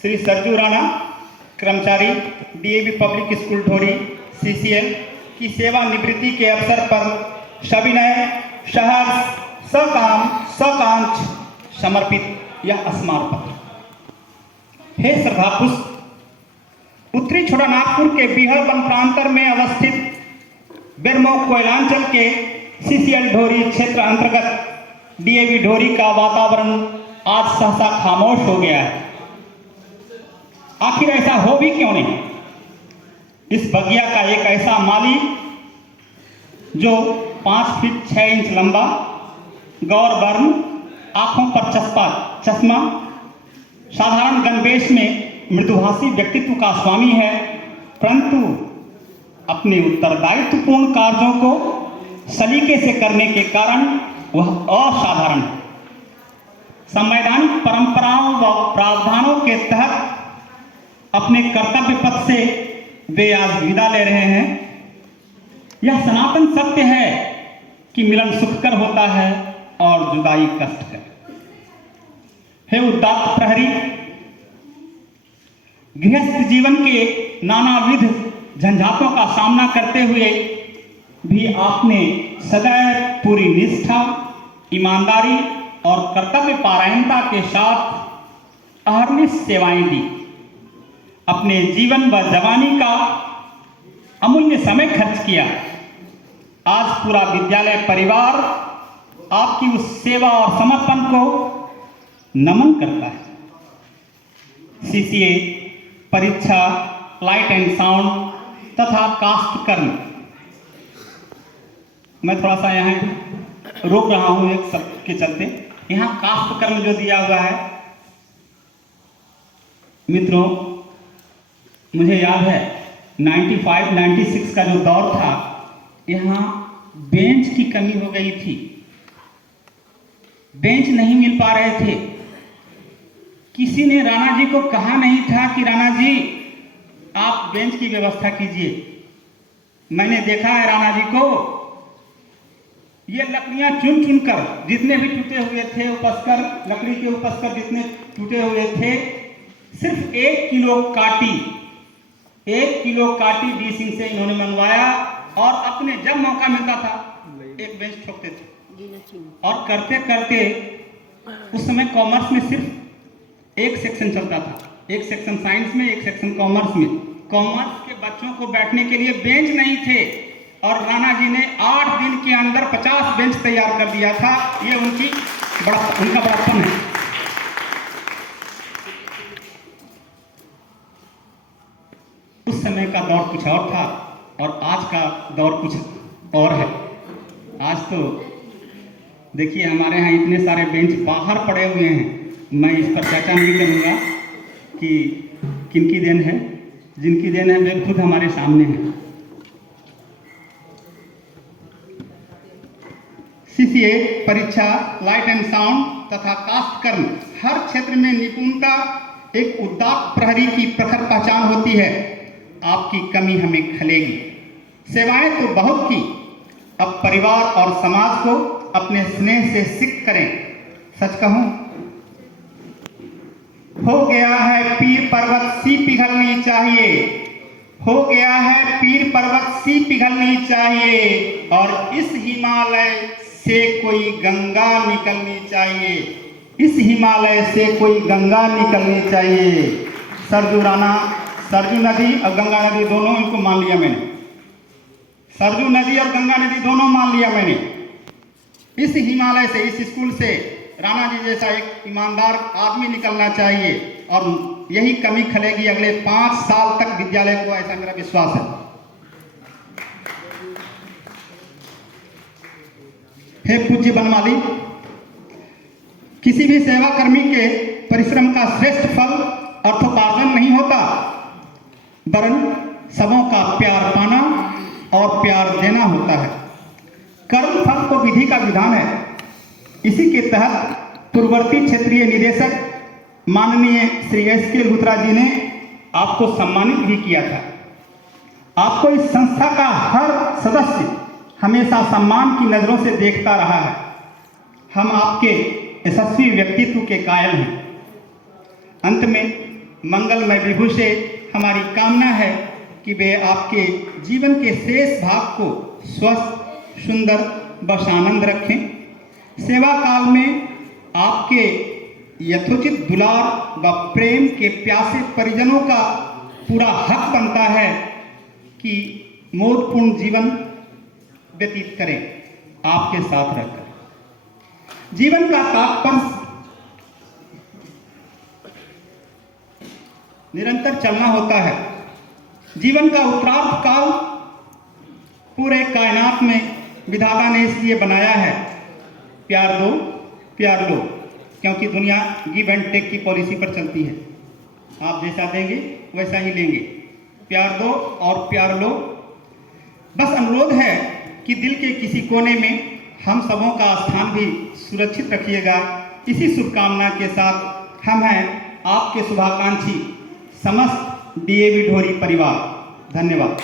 श्री सरजू राणा, कर्मचारी DAV public school ढोरी CCL की सेवानिवृत्ति के अवसर पर सविनय सहर्ष सकाम सकांक्ष समर्पित यह स्मारक पत्र। हे श्रद्धापुष्प उत्तरी छोटा नागपुर के बिहड़ वन प्रांतर में अवस्थित बेरमो कोयलांचल के सीसीएल ढोरी क्षेत्र अंतर्गत डीएवी ढोरी का वातावरण आज सहसा खामोश हो गया है। आखिर ऐसा हो भी क्यों नहीं? इस बगिया का एक ऐसा माली जो 5 फीट 6 इंच लंबा, गौर वर्ण, आंखों पर चश्मा, साधारण गणवेश में मृदुभाषी व्यक्तित्व का स्वामी है, परंतु अपने उत्तरदायित्वपूर्ण कार्यों को सलीके से करने के कारण वह असाधारण है। संवैधानिक परंपराओं व प्रावधानों के तहत अपने कर्तव्य पथ से वे आज विदा ले रहे हैं। यह सनातन सत्य है कि मिलन सुखकर होता है और जुदाई कष्टकर। हे उदात्त प्रहरी, गृहस्थ जीवन के नानाविध झंझाटों का सामना करते हुए भी आपने सदैव पूरी निष्ठा, ईमानदारी और कर्तव्य पारायणता के साथ अहर्निश सेवाएं दी। अपने जीवन व जवानी का अमूल्य समय खर्च किया। आज पूरा विद्यालय परिवार आपकी उस सेवा और समर्पण को नमन करता है। सीसीए परीक्षा, लाइट एंड साउंड तथा कास्ट कर्म, मैं थोड़ा सा यहाँ रोक रहा हूँ एक सब के चलते। यहाँ कास्ट कर्म जो दिया हुआ है मित्रों, मुझे याद है 95-96 का जो दौर था, यहाँ बेंच की कमी हो गई थी, बेंच नहीं मिल पा रहे थे। किसी ने राणा जी को कहा नहीं था कि राणा जी आप बेंच की व्यवस्था कीजिए। मैंने देखा है राणा जी को, ये लकड़ियां चुन चुन कर जितने भी टूटे हुए थे उपस्कर, लकड़ी के उपस्कर जितने टूटे हुए थे, सिर्फ 1 किलो काटी डी सिंह से इन्होंने मंगवाया और अपने जब मौका मिलता था एक बेंच ठोकते थे। और करते करते उस समय कॉमर्स में सिर्फ एक सेक्शन चलता था, एक सेक्शन साइंस में, एक सेक्शन कॉमर्स में। कॉमर्स के बच्चों को बैठने के लिए बेंच नहीं थे और राणा जी ने 8 दिन के अंदर 50 बेंच तैयार कर दिया था। ये उनका बड़प्पन है। उस समय का दौर कुछ और था और आज का दौर कुछ और है। आज तो देखिए हमारे यहाँ इतने सारे बेंच बाहर पड़े हुए हैं। मैं इस पर चर्चा नहीं करूँगा कि किनकी देन है, जिनकी देन है वे खुद हमारे सामने हैं। सीसीए परीक्षा, लाइट एंड साउंड तथा कास्ट कर्म, हर क्षेत्र में निपुणता एक उदात्त प्रहरी की प्रखर पहचान होती है। आपकी कमी हमें खलेगी। सेवाएं तो बहुत की, अब परिवार और समाज को अपने स्नेह से सिक्त करें। सच कहूं, हो गया है पीर पर्वत सी पिघलनी चाहिए, हो गया है पीर पर्वत सी पिघलनी चाहिए और इस हिमालय से कोई गंगा निकलनी चाहिए, इस हिमालय से कोई गंगा निकलनी चाहिए। सरजू राणा, सरजू नदी और गंगा नदी दोनों, इनको मान लिया मैंने। सरजू नदी और गंगा नदी दोनों मान लिया मैंने। इस हिमालय से, इस स्कूल से राणा जी जैसा एक ईमानदार आदमी निकलना चाहिए और यही कमी खलेगी अगले 5 साल तक विद्यालय को, ऐसा मेरा विश्वास है। हे पूज्य बनमाली, किसी भी सेवाकर्मी के परिश्रम का श्रेष्ठ फल अर्थोपार्जन नहीं होता, वरन सबों का प्यार पाना और प्यार देना होता है। कर्म फल तो विधि का विधान है। इसी के तहत पूर्ववर्ती क्षेत्रीय निदेशक माननीय श्री SK लूथरा जी ने आपको सम्मानित भी किया था। आपको इस संस्था का हर सदस्य हमेशा सम्मान की नजरों से देखता रहा है। हम आपके यशस्वी व्यक्तित्व के कायल हैं। अंत में मंगलमय विभु से हमारी कामना है कि वे आपके जीवन के शेष भाग को स्वस्थ, सुंदर व आनंद रखें। सेवा काल में आपके यथोचित दुलार व प्रेम के प्यासे परिजनों का पूरा हक बनता है कि मोदपूर्ण जीवन व्यतीत करें आपके साथ रहकर। जीवन का तात्पर्य निरंतर चलना होता है। जीवन का उत्तरार्ध काल पूरे कायनात में विधाता ने इसलिए बनाया है, प्यार दो प्यार लो, क्योंकि दुनिया गिव एंड टेक की पॉलिसी पर चलती है। आप जैसा देंगे वैसा ही लेंगे। प्यार दो और प्यार लो। बस अनुरोध है कि दिल के किसी कोने में हम सबों का स्थान भी सुरक्षित रखिएगा। इसी शुभकामना के साथ हम हैं आपके शुभाकांक्षी समस्त डीएवी ढोरी परिवार। धन्यवाद।